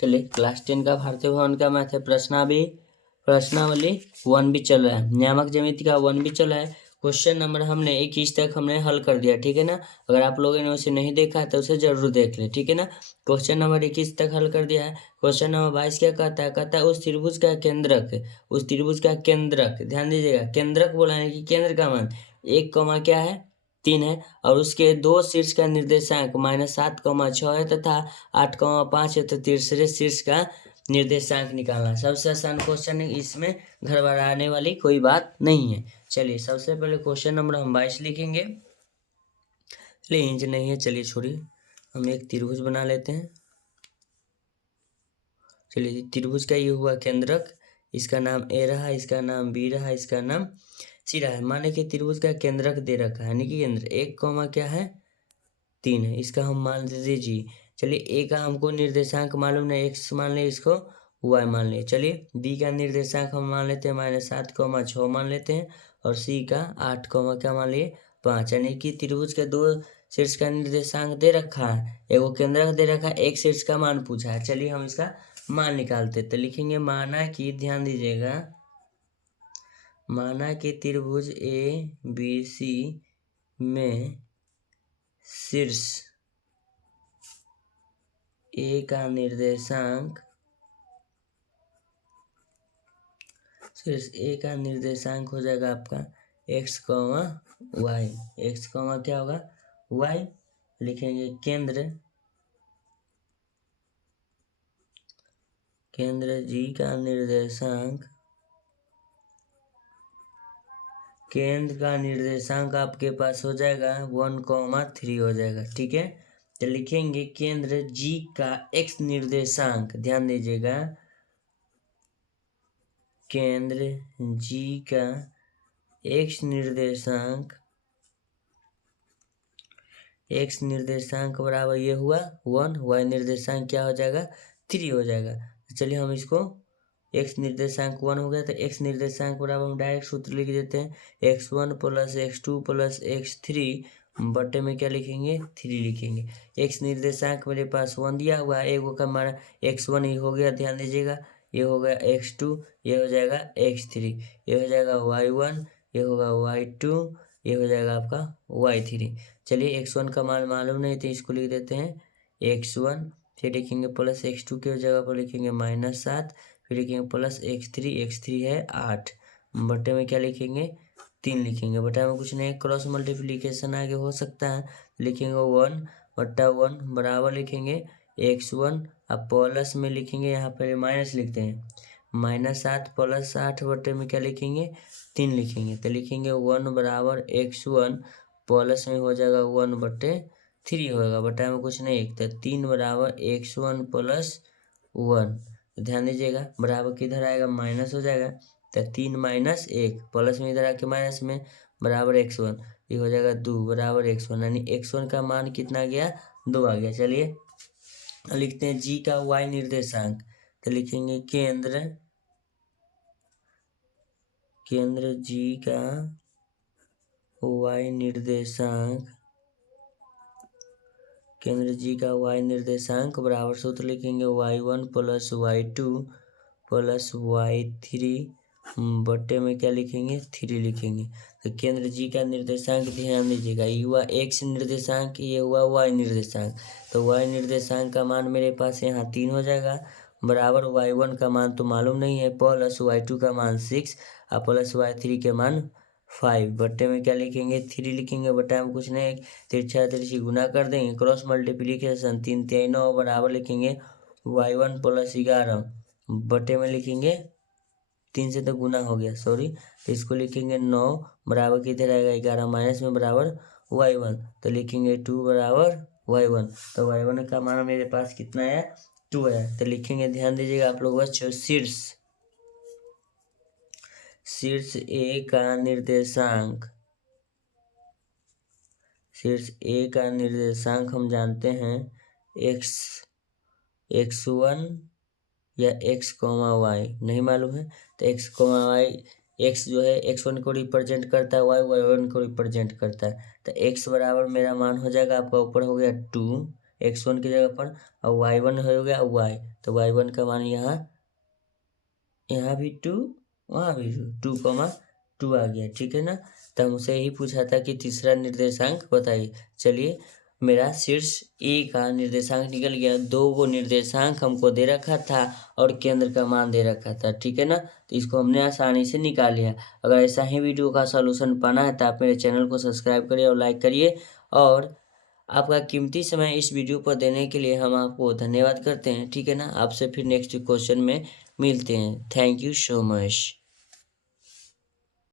चलिए क्लास 10 का भारतीय भवन का मैथ है। प्रश्नावली 1 भी चल रहा है, नियामक ज्यामिति का 1 भी चल रहा है। क्वेश्चन नंबर हमने 21 तक हमने हल कर दिया, ठीक है ना। अगर आप लोगों ने उसे नहीं देखा है तो उसे जरूर देख ले, ठीक है ना। क्वेश्चन नंबर 21 तक हल कर दिया है। क्वेश्चन नंबर 22 क्या कहता है उस त्रिभुज का केंद्रक, ध्यान दीजिएगा, केंद्रक बोला है कि केंद्र का मान 1, क्या है 3 है, और उसके दो शीर्ष का निर्देशांक -7, 6 है तथा 8, 5 है, तो तीसरे शीर्ष का निर्देशांक निकालना। सबसे आसान क्वेश्चन है, इसमें घबराने वाली कोई बात नहीं है। चलिए सबसे पहले क्वेश्चन नंबर हम 22 लिखेंगे। चलिए इंच नहीं है, चलिए छोड़िए, हम एक त्रिभुज बना लेते हैं। चलिए त्रिभुज का ये हुआ केंद्रक, इसका नाम ए रहा, इसका नाम बी रहा, इसका नाम सी रहा है। माने कि त्रिभुज का केंद्रक दे रखा है, यानी कि केंद्र 1, क्या है 3 है, इसका हम मान दीजिए जी। चलिए ए का हमको निर्देशांक मालूम नहीं, एक्स मान ले, इसको वाई मान ले। चलिए बी का निर्देशांक हम मान लेते हैं -7, 6 मान लेते हैं, और सी का 8, क्या मान लिए 5, यानी कि त्रिभुज के दो शीर्ष का निर्देशांक दे रखा है, एगो केंद्रक दे रखा है, एक शीर्ष का मान पूछा है। चलिए हम इसका मान निकालते, तो लिखेंगे माना कि, ध्यान दीजिएगा, माना कि त्रिभुज ए बी सी में शीर्ष ए का निर्देशांक हो जाएगा आपका x, y। x, क्या होगा y। लिखेंगे केंद्र जी का निर्देशांक, केंद्र का निर्देशांक आपके पास हो जाएगा 1, 3 हो जाएगा, ठीक है। तो लिखेंगे केंद्र जी का x निर्देशांक, ध्यान दीजिएगा, केंद्र जी का x निर्देशांक बराबर ये हुआ 1, y निर्देशांक क्या हो जाएगा 3 हो जाएगा। तो चलिए हम इसको x निर्देशांक 1 हो गया, तो x निर्देशांक बराबर हम डायरेक्ट सूत्र लिख देते हैं, x1 + x2 + x3 बटे में क्या लिखेंगे 3 लिखेंगे। x निर्देशांक मेरे पास 1 दिया हुआ है, एगो का मान x1 ये हो गया, ध्यान दीजिएगा, ये हो गया x2, ये हो जाएगा x3, ये हो जाएगा y1, ये होगा y2, ये हो जाएगा आपका y3। चलिए x1 का मान मालूम नहीं तो इसको लिख देते हैं x1, फिर लिखेंगे प्लस x2 की जगह पर लिखेंगे -7, फिर लिखेंगे प्लस x3 है 8, बटे में क्या लिखेंगे 3 लिखेंगे। बटा में कुछ नहीं, क्रॉस मल्टीप्लीकेशन आगे हो सकता है, लिखेंगे 1/1 बराबर लिखेंगे x1, अब प्लस में लिखेंगे, यहाँ पर माइनस लिखते हैं, -7 + 8 बटे में क्या लिखेंगे 3 लिखेंगे। तो लिखेंगे 1 बराबर x1, प्लस में हो जाएगा 1/3 होगा, बटा में कुछ नहीं, तो 3 बराबर x1 + 1। ध्यान दीजिएगा बराबर किधर आएगा माइनस हो जाएगा, तो 3 - 1 प्लस में इधर आके माइनस में बराबर x1, ये हो जाएगा 2 बराबर x1, यानी x1 का मान कितना आ गया 2 आ गया। चलिए लिखते हैं जी का y निर्देशांक, तो लिखेंगे केंद्र जी का y निर्देशांक, केंद्र जी का y निर्देशांक बराबर सूत्र लिखेंगे y1 + y2 + y3 बटे में क्या लिखेंगे 3 लिखेंगे। तो केंद्र जी का निर्देशांक ध्यान दीजिएगा, ये हुआ x निर्देशांक, ये हुआ y निर्देशांक, तो y निर्देशांक का मान मेरे पास यहाँ 3 हो जाएगा, बराबर y1 का मान तो मालूम नहीं है, प्लस y2 का मान 6 और प्लस y3 के मान 5, बट्टे में क्या लिखेंगे 3 लिखेंगे, बटा में कुछ नहीं, तिरछा तिरछी गुना कर देंगे, क्रॉस मल्टीप्लीकेशन 3 3 9 बराबर लिखेंगे y1 + 11 बटे में लिखेंगे 3 से तो गुना हो गया, सॉरी, तो इसको लिखेंगे 9 बराबर किधर आएगा 11, माइनस में बराबर y1, तो लिखेंगे 2 बराबर y1, तो y1 का मान मेरे पास कितना है 2 है। तो लिखेंगे, ध्यान दीजिएगा आप लोग बच्चों, शीर्ष ए का निर्देशांक हम जानते हैं x1 या x, y नहीं मालूम है, तो x, y, x जो है x1 को रिप्रेजेंट करता है, y1 को रिप्रेजेंट करता है, तो x बराबर मेरा मान हो जाएगा आपका ऊपर हो गया 2, x1 की जगह पर, और y1 हो गया y, तो y1 का मान यहाँ भी 2, वहाँ भी 2 आ गया, ठीक है ना। तो हमसे यही पूछा था कि तीसरा निर्देशांक बताइए। चलिए, मेरा शीर्ष ए का निर्देशांक निकल गया। 2 को निर्देशांक हमको दे रखा था और केंद्र का मान दे रखा था, ठीक है ना। तो इसको हमने आसानी से निकाल लिया। अगर ऐसा ही वीडियो का सॉल्यूशन पाना है तो आप मेरे चैनल को सब्सक्राइब करिए और लाइक करिए, और आपका कीमती समय इस वीडियो पर देने के लिए हम आपको धन्यवाद करते हैं, ठीक है ना। आपसे फिर नेक्स्ट क्वेश्चन में मिलते हैं। Thank you so much.